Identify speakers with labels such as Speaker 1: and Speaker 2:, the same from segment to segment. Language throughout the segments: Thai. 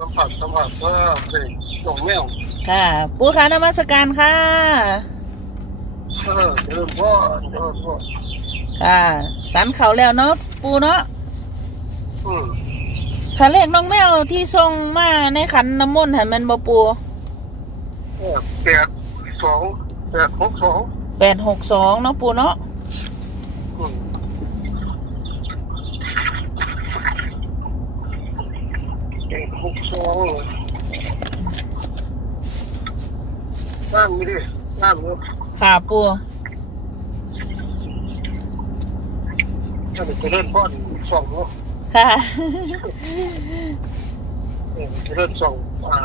Speaker 1: สัมผัสสัมผัสก็เป็นหลงแมว
Speaker 2: ค่ะ ปูค่ะนมัสการค่ะ
Speaker 1: เออเดินพ่อเดินพ่อ
Speaker 2: ค่ะสันเขาแล้วเนาะปูเนาะ
Speaker 1: อืม
Speaker 2: ค่ะเลขน้องแมวที่ทรงมาในขันน้ำมนต์เห็นมันบ่ปู
Speaker 1: เออแปดสองแปดหกสอง
Speaker 2: แปดหกสองเนาะปูเนาะ
Speaker 1: อืมแปด หกสองน้ำไม่ดิน้ำเนาะ
Speaker 2: ค่ะปู
Speaker 1: ถ้าเป็นจะเล่นพ่อนสองเนาะ
Speaker 2: ค่ะ
Speaker 1: เออจะเล่นสองอ่า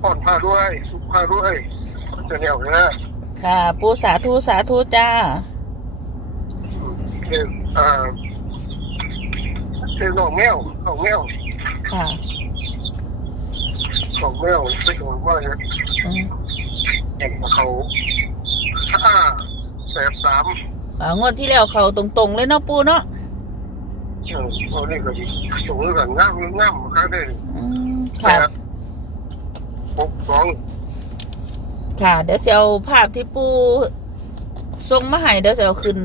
Speaker 1: พ่อนผ้าด้วย สุกผ้าด้วยจะเหนียวนะ
Speaker 2: ค่ะปูสาธุสาธุจ้า
Speaker 1: เอออ่าเป็นหนองแมวหนองแมว
Speaker 2: ค่ะ
Speaker 1: หนองแมวไม่รู้ว่าเนี่ย
Speaker 2: อืม
Speaker 1: เห็นเขาห้าแสนสาม
Speaker 2: อ่างวดที่แล้วเขาตรงๆเลยเนาะปูเนาะ
Speaker 1: เออตอนนี้ก็ดีสูงกันงามงามค่าได้
Speaker 2: อืม
Speaker 1: แป
Speaker 2: ค่ะ
Speaker 1: ดหกสอง
Speaker 2: ค่ะ เดี๋ยวสิเอาภาพที่ปูทรงมาให้เดี๋ยวสิเอาขึ้น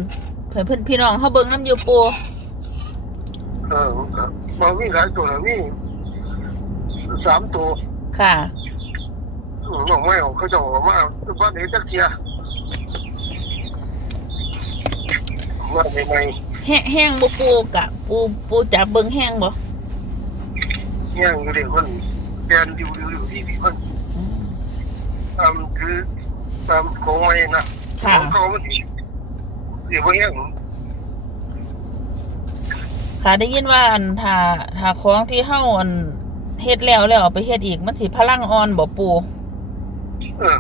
Speaker 2: เพื่อนเพื่อนพี่น้องเขาเบิ่งน้ำอยู่ปู
Speaker 1: เออมาวิ่งหลายตัวแล้วนี่สามตัว
Speaker 2: ค่ะ
Speaker 1: หนองแมวเขาจะบอกว่าบ้านนี้จักเทียว่าในใน
Speaker 2: แห้งแห้งบ่ปูกะ ปูปูจับเบิ่งแห้งบ่
Speaker 1: ย่างอยู่เดี๋ยวมันแดนอยู่อยู่อยู่ที่ที่มัน
Speaker 2: อืม
Speaker 1: ตามคือตามของไว้นะ
Speaker 2: ค่ะ
Speaker 1: ของเขามันเดี๋ยวว่าอย่าง
Speaker 2: ค่ะได้ยินว่าอันถ้าถ้าของที่เฮาอัน เฮ็ดแล้วแล้วเอาไปเฮ็ดอีกมันสิพลังอ่อนบ่ปู
Speaker 1: เออ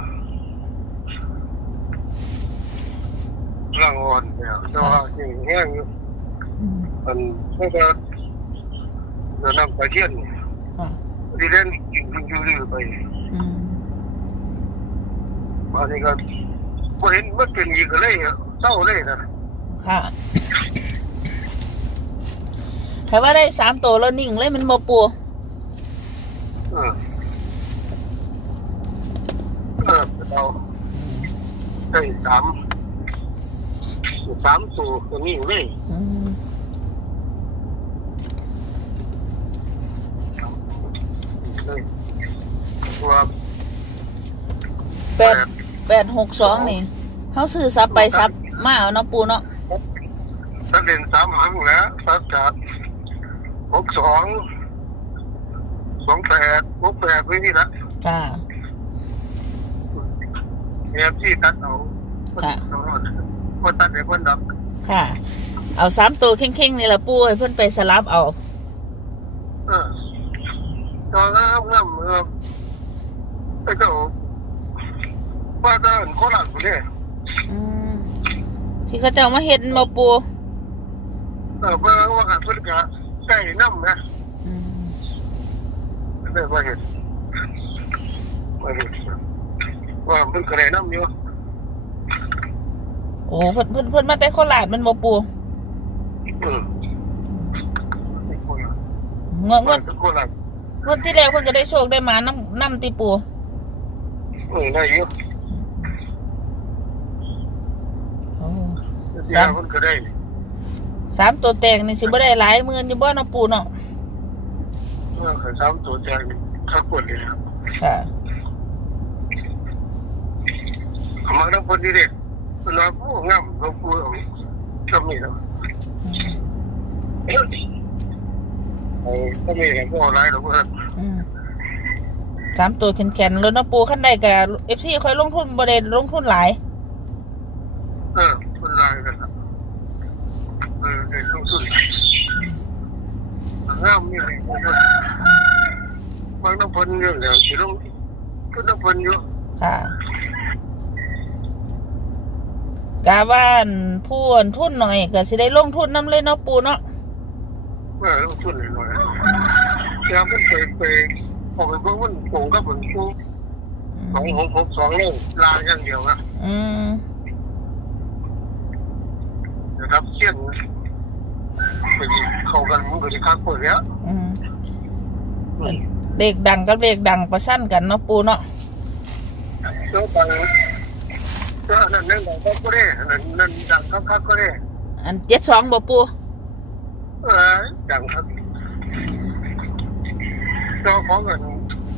Speaker 1: รางวัลเนี่ยแต่ว่าอย่างแห้งอยู่
Speaker 2: อืม
Speaker 1: มันไม่ก็จะนำไปเที่ยน
Speaker 2: ค่ะ
Speaker 1: ที่เล่นกินอยู่เรื่อยไป
Speaker 2: อืม
Speaker 1: มานี่ก็พอเห็นมันเป็นอีกเลยเศร้าเลยนะ
Speaker 2: ค่ะถ้าว่าได้สามตัวแล้วนิ่งเลยมันบ่ปู
Speaker 1: เออเออเราได้สามสามตัวตัวนี้เลย
Speaker 2: อืม
Speaker 1: เลยว่า
Speaker 2: แปดแปดหกสองนี่เฮาซื้อซับไปซับมาเอาเนาะปูเนาะ
Speaker 1: ถ้าเล่นสามหางแล้วสักจากหกสอง สองแปดหกแปดไว้นี่ละ
Speaker 2: ค่ะ
Speaker 1: เนี่ยที่ตัดเอา
Speaker 2: ค่ะ
Speaker 1: พอตัดเดี๋ยวคนดับ
Speaker 2: ค่ะ เอาสามตัวเข่งๆนี่ละปูให้เพิ่นไปสลับเอา
Speaker 1: เออตอนนั้นน้ำเออไอ้เจ้าว่าจะเห็นคนหลังกูเนี่ย
Speaker 2: อืมที่เขาเจ้ามาเฮ็ดบ่ปู
Speaker 1: เออเพื่อว่าการพึ่งกะใกล้น้ำนะ
Speaker 2: อืม
Speaker 1: ไม่ว่าเห็นว่าเห็นว่าพึ่งกระไรน้ำอยู่
Speaker 2: โอ้เพิ่นเพิ่นเพิ่นมาแต่โคราชแมันบ่ปู
Speaker 1: อืม
Speaker 2: งวดงว
Speaker 1: ว่า
Speaker 2: ด
Speaker 1: เป็นคนหลัง
Speaker 2: งวดที่แล้วเพิ่นก็ได้โชคได้มานํนํติปู
Speaker 1: เออได้อยู่
Speaker 2: โอ้
Speaker 1: เสียมันก็ได้
Speaker 2: สามตัวแตกนี่สิบ่ได้หลายหมื่นอยู่บ่เนาะปูเนาะ
Speaker 1: เออสามตัวแจงข้าวปวดเลยครับ
Speaker 2: ค่ะ
Speaker 1: มาทั้งคนที่เด็กมันว่าผู้งามเราพูดก็มีแล้วไอ้ก็มีแห่พวกอะไรหรอกเพื่อน
Speaker 2: สามตัวแข็งๆแล้วนาะปูคันใดก็ FC ค่อยลงทุนบ่ได้ลงทุนหลาย
Speaker 1: เออคนรายกันครับเออในทุกสุดงามนี่แหละพวกมัน บางน้ำพันเรื่องแล้วสิลงก็น้ำพันอยู่
Speaker 2: ค่ะกาว่าอันผู้อันทุนหน่อยก็สิได้ลงทุนนํเลยเนาะปูเนาะ
Speaker 1: เมื่อลงทุนหน่อยๆยามมันไปไปออกไปเบิ่งมันโป่งก็เหมือนผู้สองหกหกสองนี่ลางอย่างเดียวนะ
Speaker 2: อืม
Speaker 1: นะครับเสี้ยนไปเข้ากันมันก็จะคักเปิดแล้ว
Speaker 2: อืม เลขดังกับเลขดังประชันกันเนาะปูเนาะ
Speaker 1: ตัวดังตัวนั่นนั่นดังก็ได้นั่นนั่นดังก็ก็ได้
Speaker 2: อันเจ็ดสองบ่ปู
Speaker 1: เออดังครับตัวของเงิน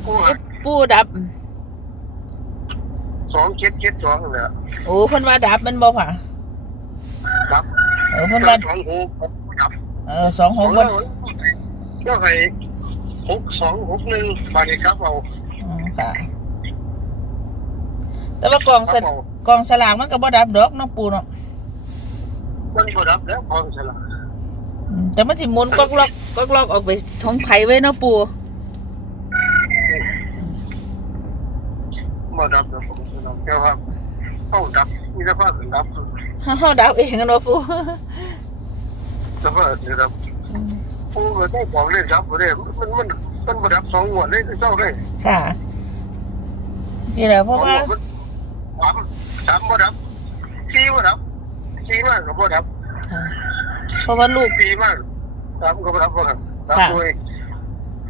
Speaker 1: กู้
Speaker 2: ปูดับ
Speaker 1: สองเจ็ดเจ็ดสองเนี่ย
Speaker 2: โอ้เพิ่นว่าดับแมันบ่ค่ะ
Speaker 1: ครับ
Speaker 2: เออเพิ่นว่า
Speaker 1: สองหูครับ
Speaker 2: เออสองห
Speaker 1: ขอกง
Speaker 2: เพิ่
Speaker 1: เรา
Speaker 2: น
Speaker 1: ก็ให้ หกสองหกหนึ่งบาทนี้ครับเอา
Speaker 2: อืมค่ะ แต่ว่ากอง
Speaker 1: ค
Speaker 2: ส
Speaker 1: รับ
Speaker 2: ล
Speaker 1: เอา
Speaker 2: กองสลากมันก็บ่ดับดอกเนาะปูเนาะ
Speaker 1: มันก็รับแล้วความฉลาด
Speaker 2: อืมแต่มันสิหมุนก๊อกล็อกก๊อกล็อกออกไปท้องไผไว้เนาะปู
Speaker 1: มาดับแล้วผมฉลาดแค่ว่าเข้าดับมีสภาพเป็นดับ
Speaker 2: เฮาดับเองกันเนาะปู
Speaker 1: สภาพเป็นดับ ผู้ก็ต้องบอกเลยดับเลยมันมันมันมาดับสองหัวเลยเจ้าเลย
Speaker 2: ค่ะ นี่แหละเพราะว่า
Speaker 1: สามสามมาดับสี่มาดับสี่มากกับมาดับ
Speaker 2: ค่ะเพราะว่าลูก
Speaker 1: สี่มากสามก็มาดับมาดับดับด้วย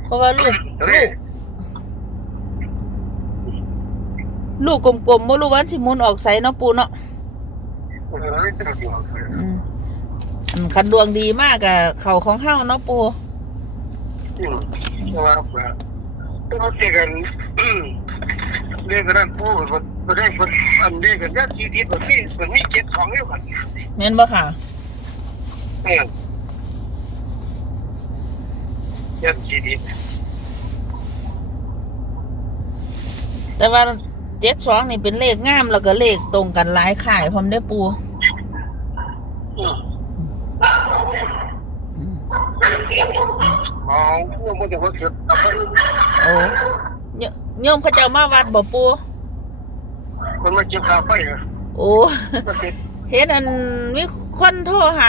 Speaker 2: เพราะว่าลูก
Speaker 1: เฮ้
Speaker 2: ลูก
Speaker 1: ย
Speaker 2: ลูกกลมๆบ่รู้ว่าสิหมุนออกไสเนาะปูเนาะ
Speaker 1: มันไม่เป็นไร
Speaker 2: อืมอัน คันดวงดีมากอะเขาของเฮาเนาะปู
Speaker 1: อืมว่าต้องเรียกกันเรียกกันผู้ประเด็นอันเรียกกันยัดชีทิศแบบนี้แบบนี้เจ็ดของอยู่กัน
Speaker 2: แม่นบ่ค่ะ
Speaker 1: เออยัดชีทิศ
Speaker 2: แต่ว่าเจ็ดสองนี่เป็นเลขงามแล้วก็เลขตรงกันหลายข่ายพร้อมได้อปู
Speaker 1: อืม
Speaker 2: อืม
Speaker 1: มองผู้มันจะว่าเกิดอะไร
Speaker 2: โอ้โยโยมเขาเจ้ามาวัดบ่ปู
Speaker 1: คนมาเก็บคาไฟเหรอ
Speaker 2: โอ้
Speaker 1: มันเป็น
Speaker 2: เห็นอันมีคนโทรหา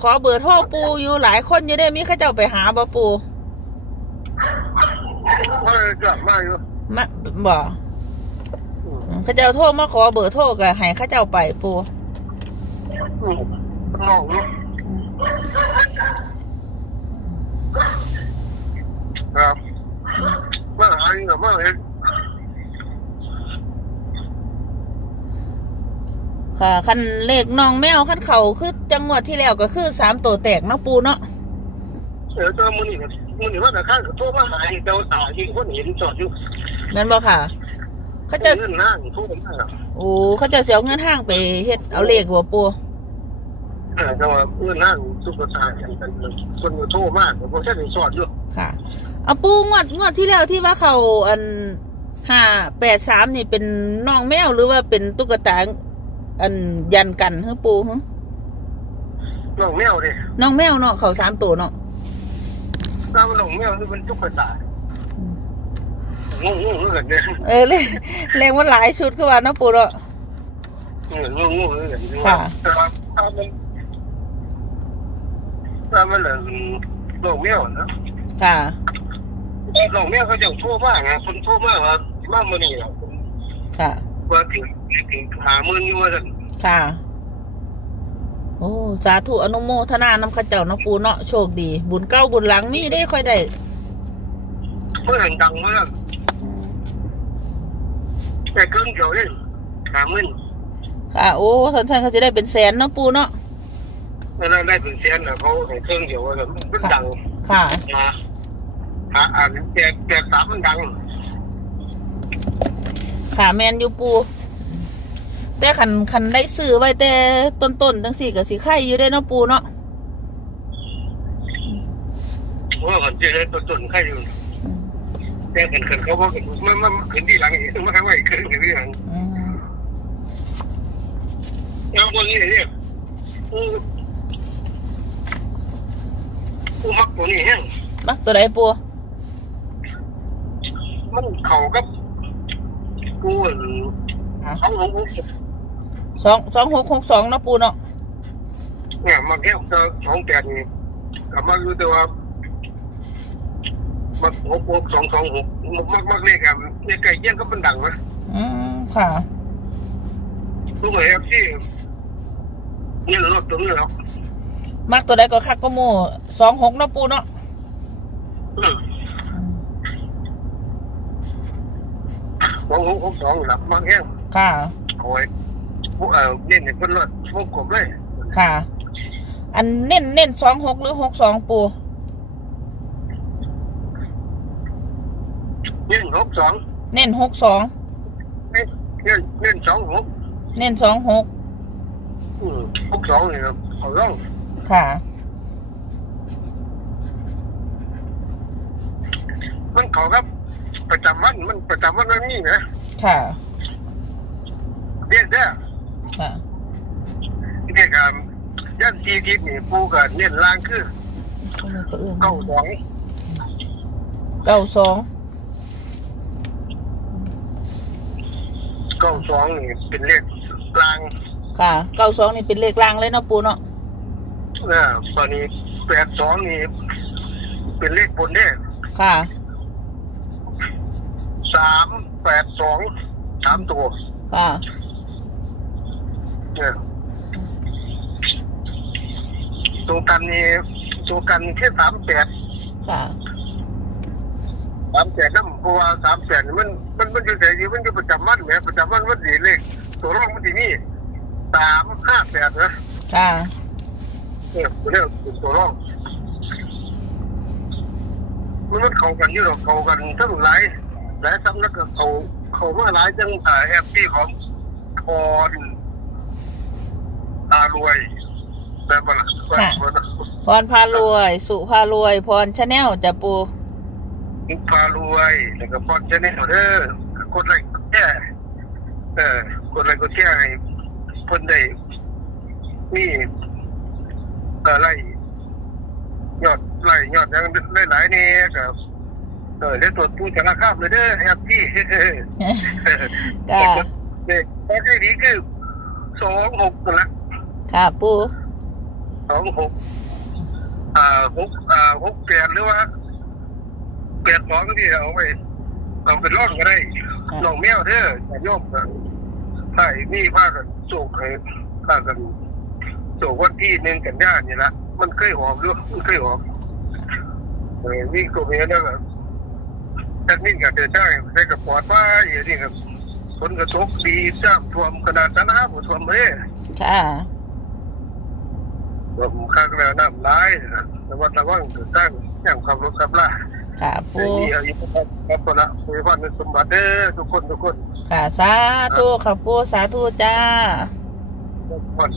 Speaker 2: ขอเบอร์โทรปูอยู่หลายคนอยู่ได้อมีเขาเจ้าไปหาบ่ปู
Speaker 1: ว่าจะมาอยู่
Speaker 2: มาบ่
Speaker 1: อืม
Speaker 2: อืมเขาเจ้าโทรมาขอเบอร์โทรก็ให้เขาเจ้าไปปู
Speaker 1: อืมมองอยู่ ครับมาหาอยู่มาเห็น
Speaker 2: ค่ะคันเลขน้องแมวคันเขาคือจังหวัดที่แล้วก็คือสามตัวแตกเนาะปูเนาะ
Speaker 1: เออเจ้ามือนี่มือนี่ว่าแต่ข้างโทรมาหาเจ้าสาวที่คนเห็นจอดอยู่
Speaker 2: แม่นบ่ค่ะ เขาจะ
Speaker 1: เงินห้างโทรมา
Speaker 2: โอ้เขาจะเอาเงินห้างไปเฮ็ดเอาเลขบ่ปู
Speaker 1: เออ แต่ว่าเงินห้างซุปเปอร์สตาร์กันกันคนโทรมากเพราะแค่ถึงสอดอยู่
Speaker 2: ค่ะเอาปูงวดงวดที่แล้วที่ว่าเขาอันห้าแปดสามนี่เป็นน้องแมวหรือว่าเป็นตุ๊กตาอันยันกันฮะปูฮะ
Speaker 1: น้องแมวดิ
Speaker 2: น้องแมวเนาะเขาสามตัวเนาะ
Speaker 1: ถ้ามันน้องแมวนี่มันตุ๊กตางงงงเกินเนี่ย
Speaker 2: เออเลขเลขมันหลายชุดคือว่าเนาะปูเนาะ
Speaker 1: งงงงเกิน
Speaker 2: ค่ะ
Speaker 1: ถ้ามัน ถ้ามันเหลือน้องแมวนะ
Speaker 2: ค่ะ
Speaker 1: น้องแมวเขาจะโทรมากนะคนโทรมากว่ามาเมื่อนี้นะ
Speaker 2: ค่ะ
Speaker 1: ว่าถึงถึงหาเมื่อนี้ว่าจะ
Speaker 2: ค่ะ โอ้ สาธุอนุโมทนานำข้าเจ้าเนาะปูเนาะโชคดี บุญเก้าบุญหลังมีได้ค่อยได้
Speaker 1: เพื่อนดังมากแต่เครื่องเดียวเนี่ยหาเงิน
Speaker 2: ค่ะ โอ้ท่านท่านเขาจะได้เป็นแสนเนาะปูเนาะ
Speaker 1: แล้วได้เป็นแสนนะเขาให้เครื่องเดียวว่ามันดัง
Speaker 2: ค่ะ
Speaker 1: มาหาอ่านแต่แต่สามมันดัง
Speaker 2: ขาแมนอยู่ปู แต่ขันขันได้ซื้อไว้แต่ต้นๆจังสี่กับสีไข่อยู่ได้เนาะปูเนาะ
Speaker 1: ว่าคนจะได้ตัวตนใครอยู่แต่เห็นเขินเขาบอกมันมันขึ้นที่หลังอีกมันข้างไว้ขึ้นที่หลัง
Speaker 2: อืม
Speaker 1: แล้วคนนี้เนี่ย กูกูมักตัวนี้แห้ง
Speaker 2: มักตัวใดปู
Speaker 1: มันเข่ากับกูเขาหลงกู
Speaker 2: สองสองหกหกสองเนาะปูเนาะ
Speaker 1: เนี่ยมาแก้วจะสองแปดนี่กลับมาดูแต่ว่ามักหกหกสองสองหกมักมักเลขอะเลขไก่เยี่ยงก็มันดังนะ
Speaker 2: อืมค่ะ
Speaker 1: ทุกคนเอฟซีนี่รถตรงนี้แล้ว
Speaker 2: มักตัวใดก็คักก็โมสองหกเนาะปูเนาะ
Speaker 1: อืมองหกหกสองหลับมากแห้ง
Speaker 2: ค่ะ
Speaker 1: โอ้ยผู้เอ่อเล่นในคนละวงกลมเลย
Speaker 2: ค่ะ อันเน้นเน้นสองหกหรือหกสองปู
Speaker 1: เล่นหกสอง
Speaker 2: เน้นหกสอง
Speaker 1: เล่นเล่นเล่นสองหก
Speaker 2: เน้นสองหก
Speaker 1: อืมหกสองนี่ครับเอาล่อง
Speaker 2: ค่ะ
Speaker 1: มันเขาครับ ประจำวันมันประจำวันมันนี่นะ
Speaker 2: ค่ะ
Speaker 1: เรียกได้อ
Speaker 2: ค่ะ
Speaker 1: เรียกอ่าย่านทีทิพย์นี่ปูกับเน้นล่างคือเก้าสอง
Speaker 2: เก้าสอง
Speaker 1: เก้าสองนี่เป็นเลขกลาง
Speaker 2: ค่ะ เก้าสองนี่เป็นเลขล่างเลยเนาะปูเนาะ
Speaker 1: นะตอนนี้แปดสองนี่เป็นเลขบนเนี่ย
Speaker 2: ค่ะ
Speaker 1: สามแปดสองสามตัว
Speaker 2: ค่ะ
Speaker 1: เนี่ยตัวกันนี่ตัวกันแค่สามแปด
Speaker 2: ค่ะ
Speaker 1: สามแปดนั่นเพราะว่าสามแปดนี่มันมันมันอยู่ไหนอยู่มันอยู่ประจำวันเนี่ยประจำวันมันสีเลขตัวรองมันสีนี่สามห้าแปดนะ
Speaker 2: ค่ะ
Speaker 1: เนี่ยเรียกตัวรองมันเขากันอยู่หรอกเขากันทั้งหลายหลายสำนักก็เขาเขาเมื่อหลายจังอ่าแอปที่ของพรตารวยแบบว่า
Speaker 2: พรพารวย สุพารวย พรชาแนลจะปู
Speaker 1: พารวยแล้วก็พรจะเนี่ยเด้อกดไลค์กดแชร์เออกดไลค์กดแชร์ให้เพิ่นได้มี อะไรยอดไล่ยอดยังหลายๆนี่ก็เออเรียกตัวผู้ชนะคาบเลยเด้อแอปที่
Speaker 2: ค่ะ
Speaker 1: เด็กตอนนี้คือสองหกแหละ
Speaker 2: ค่ะปู
Speaker 1: สองหกอ่าหกอ่าหกแปดหรือว่าแปดสองที่เอาไปเอาเป็นร่องก็ได้ลองแมวเด้อย่าโยกกันใช่นี่พากันโศกให้พากัน โศกวันที่หนึ่งกันยานี่ละมันเคยหอมด้วยมันเคยหอมเออนี่ตัวเมียแล้วก็แอดมินกับเดินได้ได้กับปอดว่าอย่างนี้ครับฝนกระตกดีจ้ามท่วมขนาดนั้นนะครับท่วมเลย
Speaker 2: ค่ะ
Speaker 1: ว่าผมข้างแล้วน้ำร้ายนะแต่ว่าระวังถึงตั้งอย่างความรู้กับล่า
Speaker 2: ค่ะ
Speaker 1: ใน
Speaker 2: ปู
Speaker 1: ที่อายุครับคนละคุยว่าเป็นสมบัติเด้อทุกคนทุกคน
Speaker 2: ค่ะ สาธุค่ะปูสาธุจ้า
Speaker 1: ทุกคน